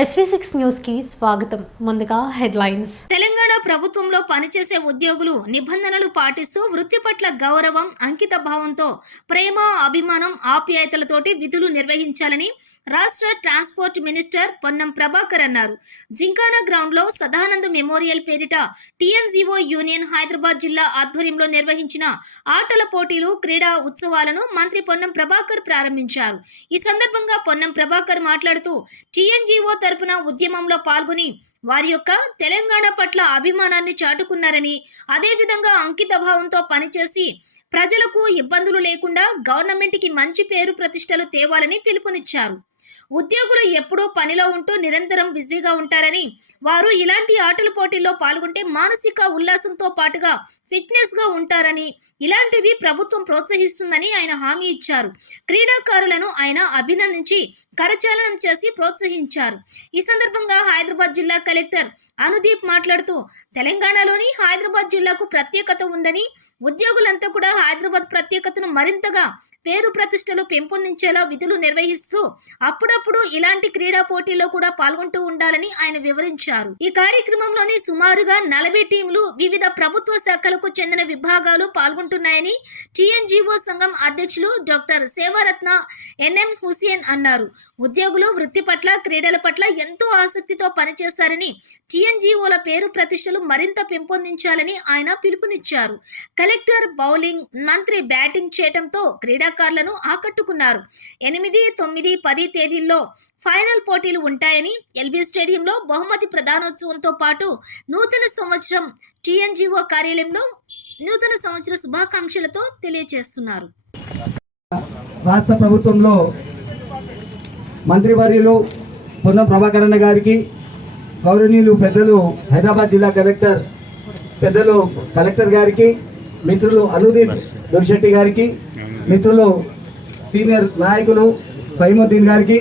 SV6 news కి స్వాగతం. ముందుగా హెడ్లైన్స్. తెలంగాణ ప్రభుత్వంలో పనిచేసే ఉద్యోగులు నిబంధనలు పాటిస్తూ వృత్తి పట్ల గౌరవం, అంకిత భావంతో ప్రేమ, అభిమానం, ఆప్యాయతలతోటి విధులు నిర్వహించాలని రాష్ట్ర ట్రాన్స్పోర్ట్ మినిస్టర్ పొన్నం ప్రభాకర్ అన్నారు. జింకానా గ్రౌండ్ లో సదానంద్ మెమోరియల్ పేరిట టీఎన్జీఓ యూనియన్ హైదరాబాద్ జిల్లా ఆధ్వర్యంలో నిర్వహించిన ఆటల పోటీలు, క్రీడా ఉత్సవాలను మంత్రి పొన్నం ప్రభాకర్ ప్రారంభించారు. ఈ సందర్భంగా పొన్నం ప్రభాకర్ మాట్లాడుతూ టీఎన్జీఓ తరపున ఉద్యమంలో పాల్గొని వారి యొక్క తెలంగాణ పట్ల అభిమానాన్ని చాటుకున్నారని, అదేవిధంగా అంకిత భావంతో పనిచేసి ప్రజలకు ఇబ్బందులు లేకుండా గవర్నమెంట్కి మంచి పేరు ప్రతిష్టలు తేవాలని పిలుపునిచ్చారు. ఉద్యోగులు ఎప్పుడూ పనిలో ఉంటూ నిరంతరం బిజీగా ఉంటారని, వారు ఇలాంటి ఆటల పోటీల్లో పాల్గొంటే మానసిక ఉల్లాసంతో పాటుగా ఫిట్నెస్ గా ఉంటారని, ఇలాంటివి ప్రభుత్వం ప్రోత్సహిస్తుందని ఆయన హామీ ఇచ్చారు. క్రీడాకారులను ఆయన అభినందించి కరచాలనం చేసి ప్రోత్సహించారు. ఈ సందర్భంగా హైదరాబాద్ జిల్లా కలెక్టర్ అనుదీప్ మాట్లాడుతూ తెలంగాణలోని హైదరాబాద్ జిల్లాకు ప్రత్యేకత ఉందని, ఉద్యోగులంతా కూడా హైదరాబాద్ ప్రత్యేకతను మరింతగా పేరు ప్రతిష్టలు పెంపొందించేలా విధులు నిర్వహిస్తూ అప్పుడప్పుడు ఇలాంటి క్రీడా పోటీల్లో కూడా పాల్గొంటూ ఉండాలని ఆయన వివరించారు. ఈ కార్యక్రమంలోని సుమారుగా 40 టీంలు, వివిధ ప్రభుత్వ శాఖలకు చెందిన విభాగాలు పాల్గొంటున్నాయని టీఎన్జీఓ సంఘం అధ్యక్షులు డాక్టర్ సేవారత్న ఎన్ఎం హుసేన్ అన్నారు. ఉద్యోగులు వృత్తి పట్ల, క్రీడల పట్ల ఎంతో ఆసక్తితో పనిచేశారని, టీఎన్జీఓల పేరు ప్రతిష్టలు మరింత పెంపొందించాలని ఆయన పిలుపునిచ్చారు. కలెక్టర్ బౌలింగ్, మంత్రి బ్యాటింగ్ చేయడంతో క్రీడాకారులను ఆకట్టుకున్నారు. 8, 9, 10 తేదీల్లో ఫైనల్ పోటీలు ఉంటాయని, ఎల్బీ స్టేడియంలో బహుమతి ప్రదానోత్సవంతో పాటు నూతన సంవత్సరం టీఎన్జీఓ కార్యాలయంలో నూతన సంవత్సర శుభాకాంక్షలతో తెలియజేస్తున్నారు. రాష్ట్ర ప్రభుత్వంలో మంత్రివర్యులు పొన్నం ప్రభాకర్ అన్న గారికి, గౌరవనీయులు పెద్దలు హైదరాబాద్ జిల్లా కలెక్టర్ గారికి, మిత్రులు అనుదీప్ దొరిశెట్టి గారికి, మిత్రులు సీనియర్ నాయకులు ఫైముద్దీన్ గారికి,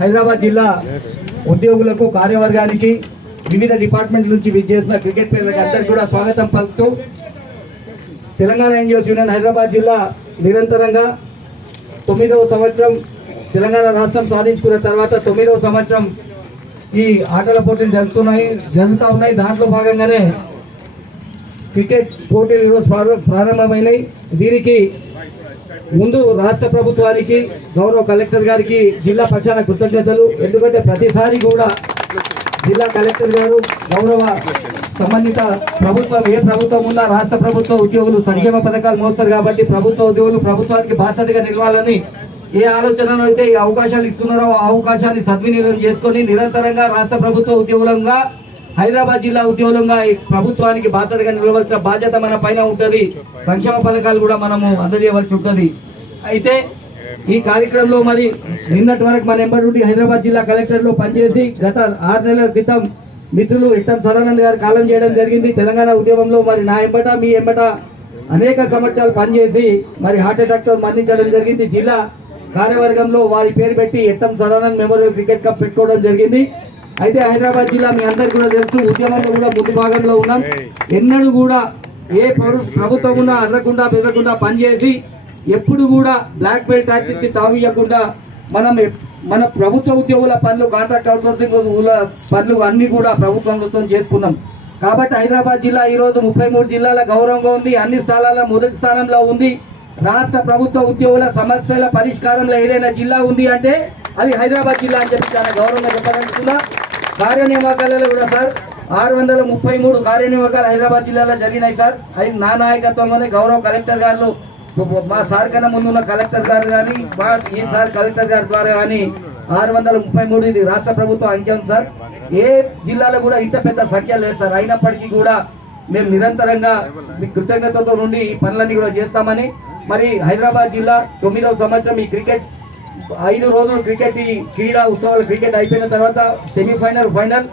హైదరాబాద్ జిల్లా ఉద్యోగులకు, కార్యవర్గానికి, వివిధ డిపార్ట్మెంట్ల నుంచి విచ్చేసిన క్రికెట్ ప్లేయర్లకు అందరికీ కూడా స్వాగతం పలుకుతూ, తెలంగాణ ఎన్జిఓస్ యూనియన్ హైదరాబాద్ జిల్లా నిరంతరంగా 9వ సంవత్సరం తెలంగాణ రాష్ట్రం సాధించుకున్న తర్వాత 9వ సంవత్సరం ఈ ఆటల పోటీలు జరుగుతూ ఉన్నాయి. దాంట్లో భాగంగానే క్రికెట్ పోటీలు ఈరోజు ప్రారంభమైనాయి. దీనికి ముందు రాష్ట్ర ప్రభుత్వానికి, గౌరవ కలెక్టర్ గారికి జిల్లా పక్షాన కృతజ్ఞతలు. ఎందుకంటే ప్రతిసారి కూడా జిల్లా కలెక్టర్ గారు, గౌరవ సంబంధిత ప్రభుత్వం, ఏ ప్రభుత్వం ఉన్నా రాష్ట్ర ప్రభుత్వ ఉద్యోగులు సంక్షేమ పథకాలు మోస్తారు కాబట్టి ప్రభుత్వ ఉద్యోగులు ప్రభుత్వానికి బాధ్యతగా నిలవాలని ఏ ఆలోచనలో అయితే ఈ అవకాశాలు ఇస్తున్నారో ఆ అవకాశాన్ని సద్వినియోగం చేసుకొని నిరంతరంగా రాష్ట్ర ప్రభుత్వ ఉద్యోగులంగా, హైదరాబాద్ జిల్లా ఉద్యోగులంగా ఈ ప్రభుత్వానికి బాధ్యతగా నిలవలసిన బాధ్యత మన పైన ఉంటుంది. సంక్షేమ పథకాలు కూడా మనము అందజేయవలసి ఉంటుంది. అయితే ఈ కార్యక్రమంలో మరి నిన్నటి వరకు మన ఎంబడి హైదరాబాద్ జిల్లా కలెక్టర్లో పనిచేసి గత 6 నెలల క్రితం మిత్రులు ఇట్టం సదానంద్ గారు కాలం చేయడం జరిగింది. తెలంగాణ ఉద్యమంలో మరి నా ఎంబట, మీ ఎంబట అనేక సంవత్సరాలు పనిచేసి మరి హార్ట్ అటాక్తో మరణించడం జరిగింది. జిల్లా కార్యవర్గంలో వారి పేరు పెట్టి ఎట్టం సదానంద్ మెమోరియల్ క్రికెట్ కప్ పెట్టుకోవడం జరిగింది. అయితే హైదరాబాద్ జిల్లా మీ అందరికీ కూడా తెలుసు, ఉద్యమంలో కూడా ముందు భాగంలో ఉన్నాం. ఎన్నడూ కూడా ఏ ప్రభుత్వం ఉన్నా అర్రకుండా బెదరకుండా పనిచేసి ఎప్పుడు కూడా బ్లాక్ మెయిల్ టాక్టిక్స్ కి తావియకుండా మన ప్రభుత్వ ఉద్యోగుల పనులు, కాంట్రాక్ట్ అవుట్సోర్సింగ్ పనులు అన్ని కూడా ప్రభుత్వంతో చేసుకున్నాం. కాబట్టి హైదరాబాద్ జిల్లా ఈరోజు 33 జిల్లాల గౌరవంగా ఉంది. అన్ని స్థానాల మొదటి స్థానంలో ఉంది. రాష్ట్ర ప్రభుత్వ ఉద్యోగుల సమస్యల పరిష్కారంలో ఏదైనా జిల్లా ఉంది అంటే అది హైదరాబాద్ జిల్లా అని చెప్పి చాలా గౌరవంగా చెప్పాలనుకున్నా. కార్యనియామకాలలో కూడా సార్ 633 కార్యనియామకాలు హైదరాబాద్ జిల్లాలో జరిగినాయి సార్. అది నా నాయకత్వంలోనే గౌరవ కలెక్టర్ గారు, మా సార్ కన్నా ముందున్న కలెక్టర్ గారు కానీ, ఈసారి కలెక్టర్ గారి ద్వారా కానీ 633 ఇది రాష్ట్ర ప్రభుత్వం అంకెం సార్. ఏ జిల్లాలో కూడా ఇంత పెద్ద సంఖ్య లేదు సార్. అయినప్పటికీ కూడా మేము నిరంతరంగా మీ కృతజ్ఞతతో నుండి ఈ పనులన్నీ కూడా చేస్తామని, మరి హైదరాబాద్ జిల్లా 9వ సంవత్సరం ఈ క్రికెట్ 5 రోజులు క్రికెట్ ఈ క్రీడా ఉత్సవాలు క్రికెట్ అయిపోయిన తర్వాత సెమీఫైనల్, ఫైనల్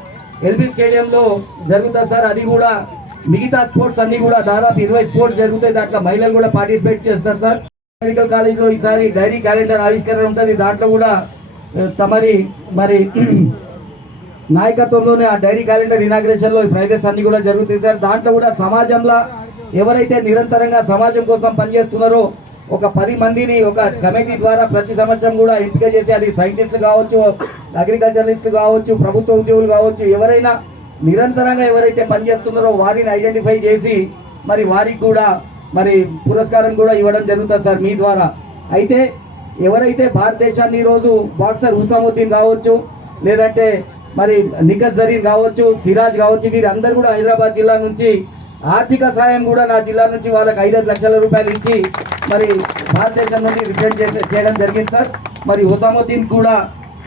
ఎల్బీ స్టేడియంలో జరుగుతుంది సార్. అది కూడా మిగతా స్పోర్ట్స్ అన్ని కూడా దాదాపు 20 స్పోర్ట్స్ జరుగుతాయి. దాంట్లో మహిళలు కూడా పార్టిసిపేట్ చేస్తారు సార్. మెడికల్ కాలేజ్లో ఈసారి డైరీ క్యాలెండర్ ఆవిష్కరణ ఉంటుంది. దాంట్లో కూడా తమరి మరి నాయకత్వంలోనే ఆ డైరీ క్యాలెండర్ ఇనాగ్రేషన్ లో ప్రైజెస్ అన్ని కూడా జరుగుతాయి సార్. దాంట్లో కూడా సమాజంలో ఎవరైతే నిరంతరంగా సమాజం కోసం పనిచేస్తున్నారో ఒక 10 మందిని ఒక కమిటీ ద్వారా ప్రతి సంవత్సరం కూడా ఎంపిక చేసి, అది సైంటిస్టులు కావచ్చు, అగ్రికల్చరలిస్టులు కావచ్చు, ప్రభుత్వ ఉద్యోగులు కావచ్చు, ఎవరైనా నిరంతరంగా ఎవరైతే పనిచేస్తున్నారో వారిని ఐడెంటిఫై చేసి మరి వారికి కూడా మరి పురస్కారం కూడా ఇవ్వడం జరుగుతుంది సార్ మీ ద్వారా. అయితే ఎవరైతే భారతదేశాన్ని ఈరోజు బాక్సర్ హుసాముద్దీన్ కావచ్చు, లేదంటే మరి నిఖత్ జరీన్ కావచ్చు, సిరాజ్ కావచ్చు, వీరందరూ కూడా హైదరాబాద్ జిల్లా నుంచి ఆర్థిక సాయం కూడా నా జిల్లా నుంచి వాళ్ళకి 5 లక్షల రూపాయలు ఇచ్చి మరి భారతదేశం నుండి రిటర్న్ చేయడం జరిగింది సార్. మరి హుసాముద్దీన్ కూడా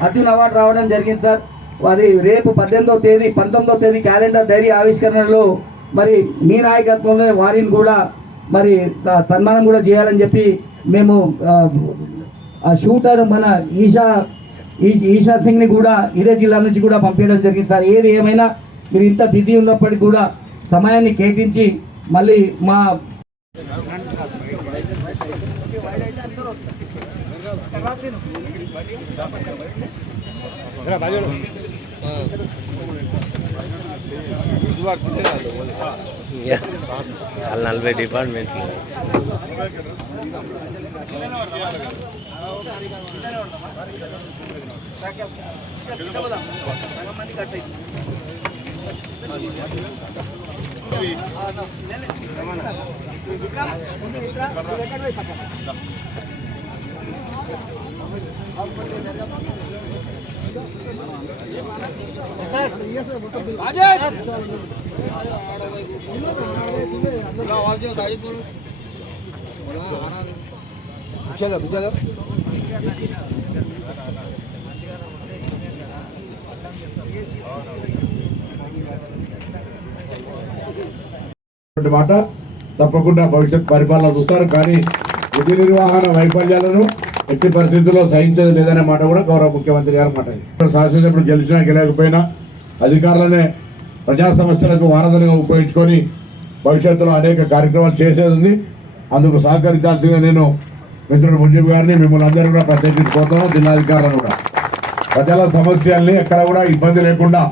అర్జున్ అవార్డు రావడం జరిగింది సార్. అది రేపు 18వ తేదీ 19వ తేదీ క్యాలెండర్ డైరీ ఆవిష్కరణలో మరి మీ నాయకత్వంలో వారిని కూడా మరి సన్మానం కూడా చేయాలని చెప్పి మేము ఆ షూటర్ మన ఈషా సింగ్ని కూడా ఇదే జిల్లా నుంచి కూడా పంపించడం జరిగింది సార్. ఏది ఏమైనా మీరు ఇంత బిజీ ఉన్నప్పటికీ కూడా సమయాన్ని కేటాయించి మళ్ళీ మా వాళ్ళు 40 డిపార్ట్మెంట్లు మాట తప్పకుండా భవిష్యత్ పరిపాలన చూస్తారు. కానీ విధి నిర్వహణ వైఫల్యాలను ఎట్టి పరిస్థితుల్లో సహించదు లేదనే మాట కూడా గౌరవ ముఖ్యమంత్రి గారు మాట. శాసనసభ్యుడు గెలిచినా గెలకపోయినా అధికారులనే ప్రజా సమస్యలకు వారధులుగా ఉపయోగించుకొని భవిష్యత్తులో అనేక కార్యక్రమాలు చేసేది ఉంది. అందుకు సహకరించాల్సిందిగా నేను మిత్రుడు ముజీబ్ గారిని మిమ్మల్ని అందరూ కూడా ప్రత్యేకించుకోతాను. జిల్లాధికారులను కూడా ప్రజల సమస్యల్ని ఎక్కడ కూడా ఇబ్బంది లేకుండా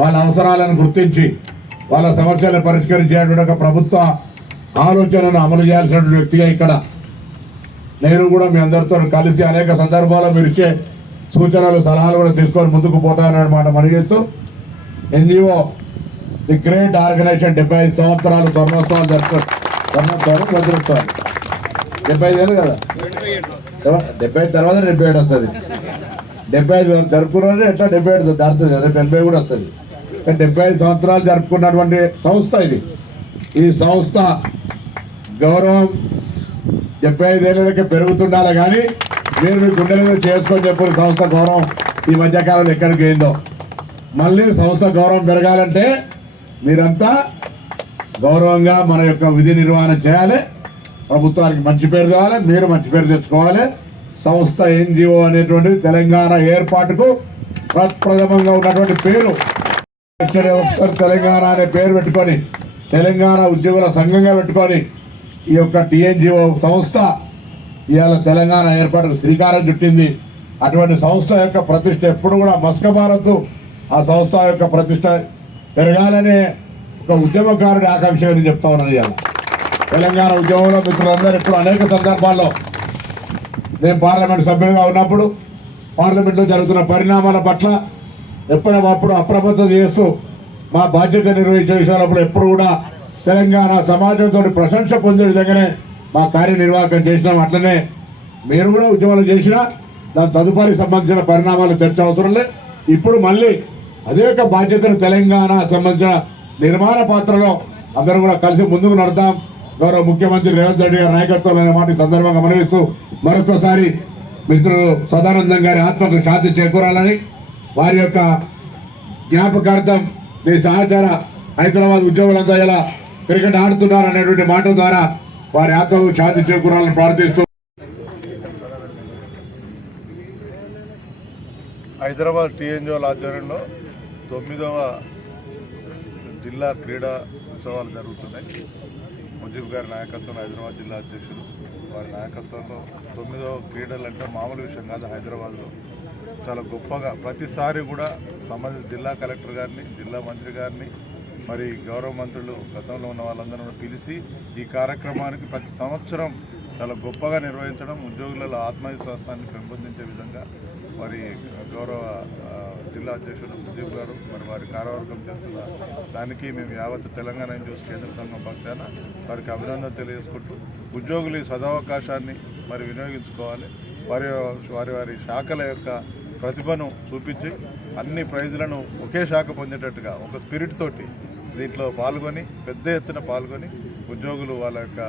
వాళ్ళ అవసరాలను గుర్తించి వాళ్ళ సమస్యలను పరిష్కరించేటువంటి ఒక ప్రభుత్వ ఆలోచనను అమలు చేయాల్సినటువంటి వ్యక్తిగా ఇక్కడ నేను కూడా మీ అందరితో కలిసి అనేక సందర్భాల్లో మీరు ఇచ్చే సూచనలు సలహాలు కూడా తీసుకొని ముందుకు పోతానన్నమాట మనవి చేస్తూ, ఎన్జిఓ ది గ్రేట్ ఆర్గనైజేషన్ 75 సంవత్సరాలు స్వర్ణోత్సవాలు జరుపుతారు. 75 ఏళ్ళు కదా, 70 తర్వాత 77 వస్తుంది. 75 జరుపుకున్నారంటే ఎట్లా 77 దాటుతుంది కదా, 80 కూడా వస్తుంది. 75 సంవత్సరాలు జరుపుకున్నటువంటి సంస్థ ఇది. ఈ సంస్థ గౌరవం 75 ఏళ్ళకే పెరుగుతుండాలి. కానీ మీరు మీ గుండెల చేసుకొని చెప్పిన సంస్థ గౌరవం ఈ మధ్యకాలంలో ఎక్కడికి అయిందో, మళ్ళీ సంస్థ గౌరవం పెరగాలంటే మీరంతా గౌరవంగా మన యొక్క విధి నిర్వహణ చేయాలి. ప్రభుత్వానికి మంచి పేరు కావాలి, మీరు మంచి పేరు తెచ్చుకోవాలి. సంస్థ ఎన్జిఓ అనేటువంటిది తెలంగాణ ఏర్పాటుకు ప్రప్రథమంగా ఉన్నటువంటి పేరు. ఒకసారి తెలంగాణ అనే పేరు పెట్టుకొని తెలంగాణ ఉద్యోగుల సంఘంగా పెట్టుకొని ఈ యొక్క టీఎన్జిఓ సంస్థ ఇవాళ తెలంగాణ ఏర్పాటుకు శ్రీకారం చుట్టింది. అటువంటి సంస్థ యొక్క ప్రతిష్ట ఎప్పుడు కూడా మస్కబారద్దు. ఆ సంస్థ యొక్క ప్రతిష్ట పెరగాలనే ఒక ఉద్యమకారుడి ఆకాంక్ష నేను చెప్తా ఉన్నాను. ఇవాళ తెలంగాణ ఉద్యమంలో మిత్రులందరూ ఇప్పుడు అనేక సందర్భాల్లో నేను పార్లమెంట్ సభ్యులుగా ఉన్నప్పుడు పార్లమెంట్లో జరుగుతున్న పరిణామాల పట్ల ఎప్పుడప్పుడు అప్రమత్తత చేస్తూ మా బాధ్యత నిర్వహించే విషయాలప్పుడు ఎప్పుడు కూడా తెలంగాణ సమాజంతో ప్రశంస పొందే విధంగానే మా కార్యనిర్వాహకం చేసినాం. అట్లనే మీరు కూడా ఉద్యమాలు చేసినా దాని తదుపరి సంబంధించిన పరిణామాలు చర్చ అవసరం లేదు. ఇప్పుడు మళ్ళీ అదే యొక్క బాధ్యతను తెలంగాణ సంబంధించిన నిర్మాణ పాత్రలో అందరూ కూడా కలిసి ముందుకు నడుద్దాం. గౌరవ ముఖ్యమంత్రి రేవంత్ రెడ్డి గారి నాయకత్వంలో అనే మాట ఈ సందర్భంగా మనవిస్తూ మరొకసారి మిత్రుడు సదానందం గారి ఆత్మకు శాంతి చేకూరాలని, వారి యొక్క జ్ఞాపకార్థం మీ సహచార హైదరాబాద్ ఉద్యోగులంతా ఇలా క్రికెట్ ఆడుతున్నారు అనేటువంటి మాట ద్వారా వారి ఆత్మకు శాంతి చేకూరాలని ప్రార్థిస్తూ హైదరాబాద్ టీఎన్జిఓల ఆధ్వర్యంలో 9వ జిల్లా క్రీడా ఉత్సవాలు జరుగుతున్నాయి. ముజీబ్ గారి నాయకత్వంలో హైదరాబాద్ జిల్లా అధ్యక్షులు వారి నాయకత్వంలో 9వ క్రీడలు అంటే మామూలు విషయం కాదు. హైదరాబాద్లో చాలా గొప్పగా ప్రతిసారి కూడా సంబంధిత జిల్లా కలెక్టర్ గారిని, జిల్లా మంత్రి గారిని, మరి గౌరవ మంత్రులు గతంలో ఉన్న వాళ్ళందరూ పిలిచి ఈ కార్యక్రమానికి ప్రతి సంవత్సరం చాలా గొప్పగా నిర్వహించడం, ఉద్యోగులలో ఆత్మవిశ్వాసాన్ని పెంపొందించే విధంగా మరి గౌరవ జిల్లా అధ్యక్షుడు ముజీబ్ గారు మరి వారి కార్యవర్గం చేస్తున్న దానికి మేము యావత్ తెలంగాణ ఎన్జిఓస్ కేంద్ర సంఘం పక్షాన వారికి అభినందన తెలియజేసుకుంటూ ఉద్యోగులు ఈ సదవకాశాన్ని మరి వినియోగించుకోవాలి. వారి శాఖల యొక్క ప్రతిభను చూపించి అన్ని ప్రైజులను ఒకే శాఖ పొందేటట్టుగా ఒక స్పిరిట్ తోటి దీంట్లో పాల్గొని పెద్ద ఎత్తున పాల్గొని ఉద్యోగులు వాళ్ళ యొక్క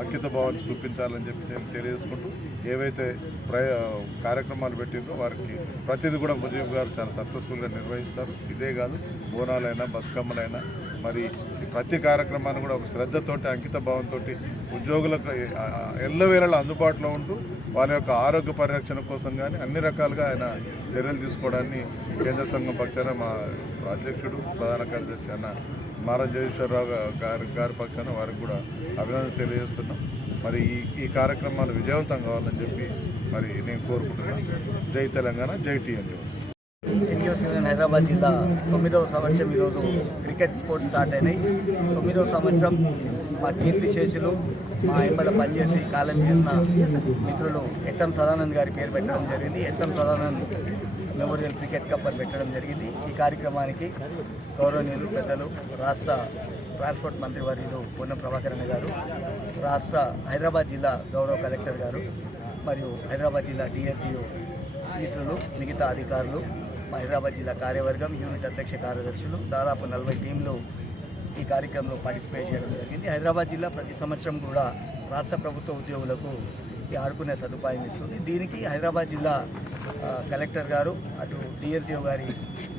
అంకిత భావాన్ని చూపించాలని చెప్పి నేను తెలియజేసుకుంటూ ఏవైతే కార్యక్రమాలు పెట్టిందో వారికి ప్రతిదీ కూడా ముజీబ్ గారు చాలా సక్సెస్ఫుల్గా నిర్వహిస్తారు. ఇదే కాదు, బోనాలైనా బతుకమ్మలైనా మరి ప్రతి కార్యక్రమాన్ని కూడా ఒక శ్రద్ధతోటి అంకిత భావంతో ఉద్యోగులకు ఎల్లవేళలా అందుబాటులో ఉంటూ వాళ్ళ యొక్క ఆరోగ్య పరిరక్షణ కోసం కానీ అన్ని రకాలుగా ఆయన చర్యలు తీసుకోవడాన్ని కేంద్ర సంఘం పక్షాన మా అధ్యక్షుడు ప్రధాన కార్యదర్శి అన్న మారం జగేశ్వరరావు గారి పక్షాన వారికి కూడా అభినందన తెలియజేస్తున్నాం. మరి ఈ కార్యక్రమాలు విజయవంతం కావాలని చెప్పి మరి నేను కోరుకుంటున్నాను. జై తెలంగాణ, జై టీఎన్యూ. ఎన్జిఓస్ యూనియన్ హైదరాబాద్ జిల్లా 9వ సంవత్సరం ఈరోజు క్రికెట్ స్పోర్ట్స్ స్టార్ట్ అయినాయి. 9వ సంవత్సరం మా కీర్తి శేషులు మా ఎంబడ పనిచేసి కాలం చేసిన మిత్రులు ఎట్టం సదానంద్ గారి పేరు పెట్టడం జరిగింది. ఎట్టం సదానంద్ మెమోరియల్ క్రికెట్ కప్ అని పెట్టడం జరిగింది. ఈ కార్యక్రమానికి గౌరవనీయులు పెద్దలు రాష్ట్ర ట్రాన్స్పోర్ట్ మంత్రి వర్యులు పొన్నం ప్రభాకర్ అన్న గారు, రాష్ట్ర హైదరాబాద్ జిల్లా గౌరవ కలెక్టర్ గారు మరియు హైదరాబాద్ జిల్లా డిఎస్డిఓ మిత్రులు, మిగతా అధికారులు, మా హైదరాబాద్ జిల్లా కార్యవర్గం, యూనిట్ అధ్యక్ష కార్యదర్శులు, దాదాపు 40 టీంలు ఈ కార్యక్రమంలో పార్టిసిపేట్ చేయడం జరిగింది. హైదరాబాద్ జిల్లా ప్రతి సంవత్సరం కూడా రాష్ట్ర ప్రభుత్వ ఉద్యోగులకు ఈ ఆడుకునే సదుపాయం ఇస్తుంది. దీనికి హైదరాబాద్ జిల్లా కలెక్టర్ గారు అటు డిఎస్డిఓ గారి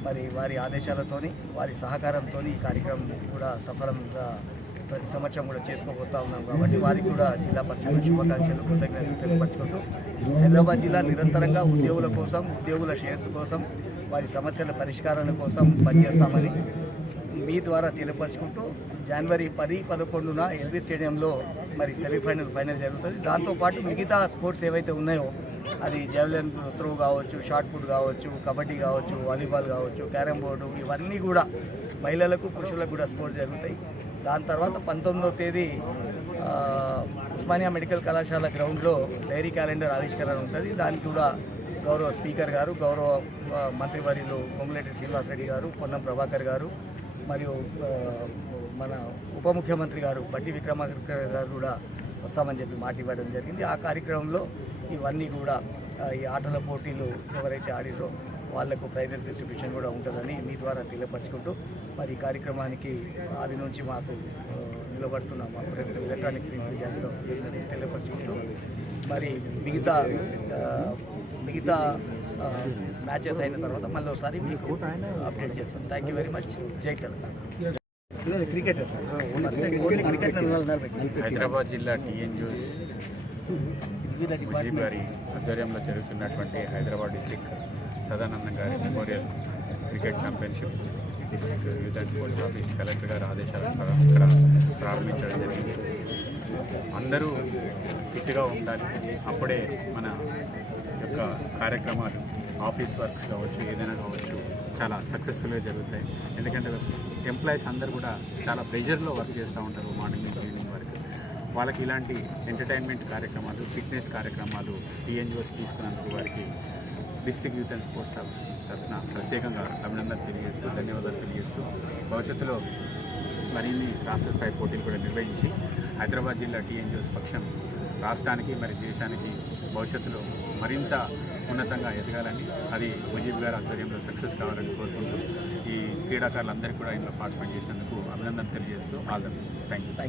మరి వారి ఆదేశాలతోని వారి సహకారంతో ఈ కార్యక్రమం కూడా సఫలంగా ప్రతి సంవత్సరం కూడా చేసుకోబోతా ఉన్నాం. కాబట్టి వారికి కూడా జిల్లా పక్షాన శుభాకాంక్షలు, కృతజ్ఞతలు తెలియపరచుకుంటూ హైదరాబాద్ జిల్లా నిరంతరంగా ఉద్యోగుల కోసం, ఉద్యోగుల శ్రేయస్సు కోసం, వారి సమస్యల పరిష్కారాల కోసం పనిచేస్తామని మీ ద్వారా తెలియపరచుకుంటూ జనవరి 10-11న ఎల్బీ స్టేడియంలో మరి సెమీఫైనల్, ఫైనల్ జరుగుతుంది. దాంతోపాటు మిగతా స్పోర్ట్స్ ఏవైతే ఉన్నాయో అది జావెలిన్ త్రో కావచ్చు, షార్ట్ పుట్ కావచ్చు, కబడ్డీ కావచ్చు, వాలీబాల్ కావచ్చు, క్యారమ్ బోర్డు, ఇవన్నీ కూడా మహిళలకు, పురుషులకు కూడా స్పోర్ట్స్ జరుగుతాయి. దాని తర్వాత 19వ తేదీ ఉస్మానియా మెడికల్ కళాశాల గ్రౌండ్లో డైరీ క్యాలెండర్ ఆవిష్కరణ ఉంటుంది. దానికి కూడా గౌరవ స్పీకర్ గారు, గౌరవ మంత్రివర్యులు పొంగులేటి శ్రీనివాస్ రెడ్డి గారు, పొన్నం ప్రభాకర్ గారు మరియు మన ఉప ముఖ్యమంత్రి గారు బట్టి విక్రమార్క గారు కూడా వస్తామని చెప్పి మాట ఇవ్వడం జరిగింది. ఆ కార్యక్రమంలో ఇవన్నీ కూడా ఈ ఆటల పోటీలు ఎవరైతే ఆడిరో వాళ్లకు ప్రైజెస్ డిస్ట్రిబ్యూషన్ కూడా ఉంటుందని మీ ద్వారా తెలియపరచుకుంటూ మరి ఈ కార్యక్రమానికి ఆది నుంచి మాకు నిలబడుతున్న మా ప్రెస్ ఎలక్ట్రానిక్ ప్రింట్ మీడియాలో తెలియపరచుకుంటూ మరి మిగతా మ్యాచెస్ అయిన తర్వాత మళ్ళీ ఒకసారి మీకు అప్డేట్ చేస్తాం. Thank you very much. జై Telangana. Cricket only cricket Hyderabad జిల్లా టీఎన్జిఓస్ ముజీబ్ గారి ఆధ్వర్యంలో జరుగుతున్నటువంటి హైదరాబాద్ డిస్టిక్ సదానందం గారి memorial cricket championship district youth and sports office collector గారి ఆదేశాల ప్రకారం ఇక్కడ ప్రారంభించడం జరిగింది. అందరూ ఫిట్గా ఉండాలి, అప్పుడే మన యొక్క కార్యక్రమాలు, ఆఫీస్ వర్క్స్ కావచ్చు, ఏదైనా కావచ్చు చాలా సక్సెస్ఫుల్గా జరుగుతాయి. ఎందుకంటే ఎంప్లాయీస్ అందరూ కూడా చాలా ప్రెషర్లో వర్క్ చేస్తూ ఉంటారు మార్నింగ్ నుంచి ఈవినింగ్ వరకు. వాళ్ళకి ఇలాంటి ఎంటర్టైన్మెంట్ కార్యక్రమాలు, ఫిట్నెస్ కార్యక్రమాలు టీఎన్జిఓస్ తీసుకున్నందుకు వారికి డిస్ట్రిక్ట్ యూత్ అండ్ స్పోర్ట్స్ తరఫున ప్రత్యేకంగా అభినందనలు తెలియజేస్తూ, ధన్యవాదాలు తెలియజేస్తూ భవిష్యత్తులో మరిన్ని రాష్ట్ర స్థాయి పోటీలు కూడా నిర్వహించి హైదరాబాద్ జిల్లా టీఎన్జిఓస్ పక్షం రాష్ట్రానికి మరి దేశానికి భవిష్యత్తులో మరింత ఉన్నతంగా ఎదగాలని, అది ముజీబ్ గారి ఆధ్వర్యంలో సక్సెస్ కావాలని కోరుకుంటూ ఈ క్రీడాకారులందరికీ కూడా ఇందులో పార్టిసిపేట్ చేసినందుకు అభినందనలు తెలియజేస్తూ all the best. Thank you.